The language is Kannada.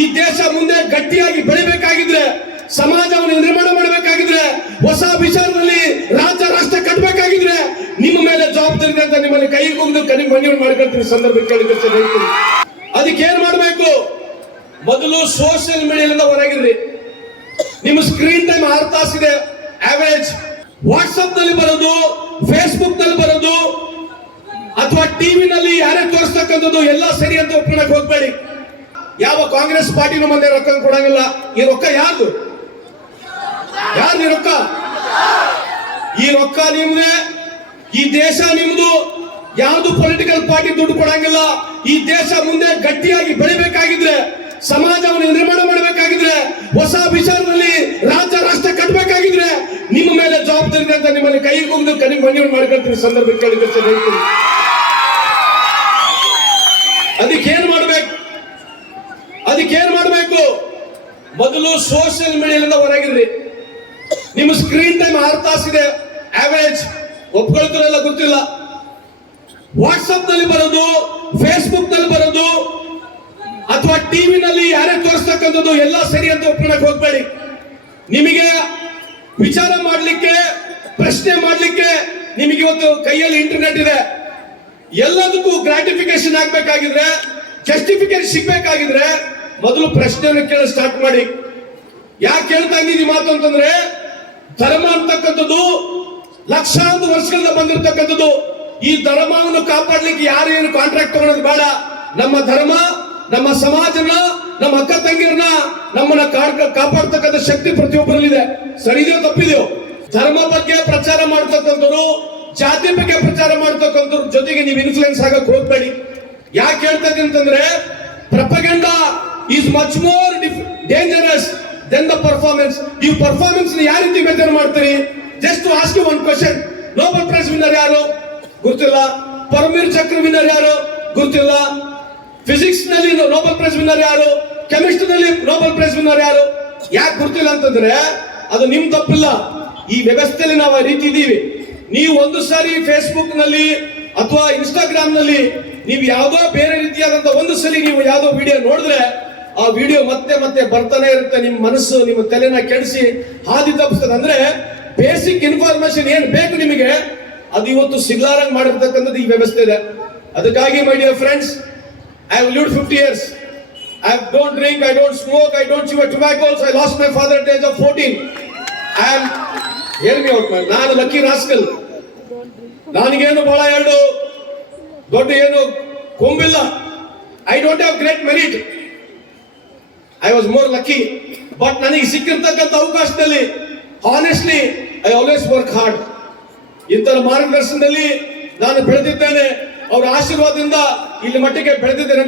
ಈ ದೇಶ ಮುಂದೆ ಗಟ್ಟಿಯಾಗಿ ಬೆಳಿಬೇಕಾಗಿದ್ರೆ, ಸಮಾಜವನ್ನು ನಿರ್ಮಾಣ ಮಾಡಬೇಕಾಗಿದ್ರೆ, ಹೊಸ ವಿಚಾರದಲ್ಲಿ ರಾಜ್ಯ, ರಾಷ್ಟ್ರ ಕಟ್ಟಬೇಕಾಗಿದ್ರೆ ನಿಮ್ಮ ಮೇಲೆ ಜವಾಬ್ದಾರಿ ಅಂತ ನಿಮ್ಮಲ್ಲಿ ಕೈ ಮುಗಿದು ಕನಿ ಮನವಿ ಮಾಡ್ಕೊಳ್ತೀನಿ ಸಂದರ್ಭಕ್ಕೆ ಅದಕ್ಕೆ ಏನ್ ಮಾಡಬೇಕು? ಮೊದಲು ಸೋಷಿಯಲ್ ಮೀಡಿಯಾದಿಂದ ಹೊರಗಿರ್ರಿ. ನಿಮ್ಮ ಸ್ಕ್ರೀನ್ ಟೈಮ್ ಆರು ತಾಸಿದೆ. ಆವರೇಜ್ ವಾಟ್ಸಪ್ನಲ್ಲಿ ಬರೋದು ಫೇಸ್ಬುಕ್ನಲ್ಲಿ ಬರೋದು, ಅಥವಾ ಟಿವಿನಲ್ಲಿ ಯಾರೇ ತೋರಿಸ್ತಕ್ಕಂಥದ್ದು ಎಲ್ಲ ಸರಿ ಅಂತ ಒಪ್ಕೊಳಕ್ ಹೋಗ್ಬೇಡಿ. ಯಾವ ಕಾಂಗ್ರೆಸ್ ಪಾರ್ಟಿನೂ ಮಂದಿ ರೊಕ್ಕ ಕೊಡಂಗಿಲ್ಲ. ಈ ರೊಕ್ಕ ಯಾರ್ದು? ಯಾರ್ದು ಈ ರೊಕ್ಕ? ಈ ರೊಕ್ಕ ನಿಮ್ದೆ, ಈ ದೇಶ ನಿಮ್ದು. ಯಾವ್ದು ಪೊಲಿಟಿಕಲ್ ಪಾರ್ಟಿ ದುಡ್ಡು ಕೊಡಂಗಿಲ್ಲ. ಈ ದೇಶ ಮುಂದೆ ಗಟ್ಟಿಯಾಗಿ ಬೆಳಿಬೇಕಾಗಿದ್ರೆ, ಸಮಾಜವನ್ನು ನಿರ್ಮಾಣ ಮಾಡಬೇಕಾಗಿದ್ರೆ, ಹೊಸ ವಿಚಾರದಲ್ಲಿ ರಾಜ್ಯ, ರಾಷ್ಟ್ರ ಕಟ್ಟಬೇಕಾಗಿದ್ರೆ, ನಿಮ್ಮ ಮೇಲೆ ಜವಾಬ್ದಾರಿ ಅಂತ ನಿಮ್ಮಲ್ಲಿ ಕೈ ಮುಗಿದು ಕನಿ ಮನವಿ ಮಾಡ್ಕೊಳ್ತೀನಿ. ಸಂದರ್ಭಕ್ಕೆ ಕೇಳಿದ್ರೆ ಹೇಳ್ತೀನಿ ಅದಕ್ಕೆ ಏನ್ ಮಾಡ್ಬೇಕು ಅದಕ್ಕೆ ಏನ್ ಮಾಡ್ಬೇಕು ಮೊದಲು ಸೋಷಿಯಲ್ ಮೀಡಿಯಾದಿಂದ ಹೊರಗಿರ್ರಿ. ನಿಮ್ಮ ಸ್ಕ್ರೀನ್ ಟೈಮ್ ಆರು ತಾಸಿದೆ. ಆವರೇಜ್ ಒಪ್ಕೊಳ್ತಿರಲ್ಲ ಗೊತ್ತಿಲ್ಲ. ವಾಟ್ಸಪ್ನಲ್ಲಿ ಬರೋದು ಫೇಸ್ಬುಕ್ನಲ್ಲಿ ಬರೋದು, ಅಥವಾ ಟಿವಿನಲ್ಲಿ ಯಾರೇ ತೋರಿಸ್ತಕ್ಕಂಥದ್ದು ಎಲ್ಲ ಸರಿ ಅಂತ ಒಪ್ಕೊಳಕ್ ಹೋಗ್ಬೇಡಿ. ನಿಮಗೆ ವಿಚಾರ ಮಾಡಲಿಕ್ಕೆ, ಪ್ರಶ್ನೆ ಮಾಡಲಿಕ್ಕೆ ನಿಮಗೆ ಇವತ್ತು ಕೈಯಲ್ಲಿ ಇಂಟರ್ನೆಟ್ ಇದೆ. ಎಲ್ಲದಕ್ಕೂ ಗ್ರಾಟಿಫಿಕೇಶನ್ ಆಗ್ಬೇಕಾಗಿದ್ರೆ ಜಸ್ಟಿಫಿಕೇಶನ್ ಸಿಗ್ಬೇಕಾಗಿದ್ರೆ ಮೊದಲು ಪ್ರಶ್ನೆಯನ್ನು ಕೇಳಿ ಸ್ಟಾರ್ಟ್ ಮಾಡಿ. ಯಾಕೆ ಹೇಳ್ತಾ ಇದ್ದೀನಿ ಮಾತು ಅಂತಂದ್ರೆ, ಧರ್ಮ ಅಂತಕ್ಕಂಥದ್ದು ಲಕ್ಷಾಂತರ ವರ್ಷಗಳಿಂದ ಬಂದಿರತಕ್ಕಂಥದ್ದು. ಈ ಧರ್ಮವನ್ನು ಕಾಪಾಡ್ಲಿಕ್ಕೆ ಯಾರೇನು ಕಾಂಟ್ರಾಕ್ಟ್ ತಗೊಳ್ಳೋದು ಬೇಡ. ನಮ್ಮ ಧರ್ಮ, ನಮ್ಮ ಸಮಾಜನ, ನಮ್ಮ ಅಕ್ಕ ತಂಗಿರನ್ನ ನಮ್ಮನ್ನ ಕಾಪಾಡ್ತಕ್ಕಂಥ ಶಕ್ತಿ ಪ್ರತಿಯೊಬ್ಬರಲ್ಲಿದೆ. ಸರಿದೆಯೋ ತಪ್ಪಿದೆಯೋ? ಧರ್ಮ ಬಗ್ಗೆ ಪ್ರಚಾರ ಮಾಡ್ತಕ್ಕಂಥವ್ರು, ಜಾತಿ ಬಗ್ಗೆ ಪ್ರಚಾರ ಮಾಡ್ತಕ್ಕಂಥವ್ರ ಜೊತೆಗೆ ನೀವು ಇನ್ಫ್ಲೂಯೆನ್ಸ್ ಆಗಕ್ಕೆ ಹೋಗ್ಬೇಡಿ. ಯಾಕೆ ಹೇಳ್ತಾ ಇದ್ದೀನಿ ಅಂತಂದ್ರೆ propaganda is much more dangerous than the performance ಈ ಪರ್ಫಾರ್ಮೆನ್ಸ್ ಯಾವ ರೀತಿ ಮೆಜರ್ ಮಾಡ್ತೀರಿ? Just ask one question Nobel prize winner ಯಾರು? ಗೊತ್ತಿಲ್ಲ. ಪರಮೀರ್ ಚಕ್ರ ವಿನ್ನರ್ ಯಾರು? ಗೊತ್ತಿಲ್ಲ. ಫಿಸಿಕ್ಸ್ನಲ್ಲಿ ನೋಬಲ್ ಪ್ರೈಸ್ ವಿನ್ನರ್ ಯಾರು? ಕೆಮಿಸ್ಟ್ರಿ ನಲ್ಲಿ ನೋಬಲ್ ಪ್ರೈಸ್ ವಿನ್ನರ್ ಯಾರು? ಯಾಕೆ ಗೊತ್ತಿಲ್ಲ ಅಂತಂದ್ರೆ, ಅದು ನಿಮ್ ತಪ್ಪಿಲ್ಲ. ಈ ವ್ಯವಸ್ಥೆಯಲ್ಲಿ ನಾವು ಆ ರೀತಿ ಇದೀವಿ. ನೀವು ಒಂದು ಸಾರಿ ಫೇಸ್ಬುಕ್ನಲ್ಲಿ ಅಥವಾ ಇನ್ಸ್ಟಾಗ್ರಾಮ್ನಲ್ಲಿ ನೀವು ಯಾವುದೋ ಬೇರೆ ರೀತಿಯಾದಂತ ಒಂದು ಸಲ ನೀವು ಯಾವುದೋ ವಿಡಿಯೋ ನೋಡಿದ್ರೆ ಆ ವಿಡಿಯೋ ಮತ್ತೆ ಮತ್ತೆ ಬರ್ತಾನೆ ಇರುತ್ತೆ. ನಿಮ್ಮ ಮನಸ್ಸು, ನಿಮ್ಮ ತಲೆನ ಕೆಡಿಸಿ ಹಾದಿ ತಪ್ಪಿಸ್ತದೆ. ಅಂದ್ರೆ ಬೇಸಿಕ್ ಇನ್ಫಾರ್ಮೇಶನ್ ಏನ್ ಬೇಕು ನಿಮಗೆ, ಅದು ಇವತ್ತು ಸಿಗ್ಲಾರಂಗ್ ಮಾಡಿರ್ತಕ್ಕಂಥದ್ದು ಈ ವ್ಯವಸ್ಥೆ ಇದೆ. ಅದಕ್ಕಾಗಿ my dear friends I have lived fifty years I don't drink I don't smoke I don't use tobaccos I lost my father age of fourteen of 14 I am out ನಾನು ಲಕ್ಕಿ ರಾಸ್ಕಲ್ ನನಗೇನು ಬಹಳ ಎರಡು ದೊಡ್ಡ ಏನು ಕೊಂಬಿಲ್ಲ. I don't have great merit I was more lucky but ನನಗೆ ಸಿಕ್ಕಿರ್ತಕ್ಕಂಥ ಅವಕಾಶದಲ್ಲಿ honestly I always work hard ಇಂತಹ ಮಾರ್ಗದರ್ಶನದಲ್ಲಿ ನಾನು ಬೆಳೆದಿದ್ದೇನೆ. ಅವರ ಆಶೀರ್ವಾದದಿಂದ ಇಲ್ಲಿ ಮಟ್ಟಿಗೆ ಬೆಳೆದಿದ್ದೇನೆ.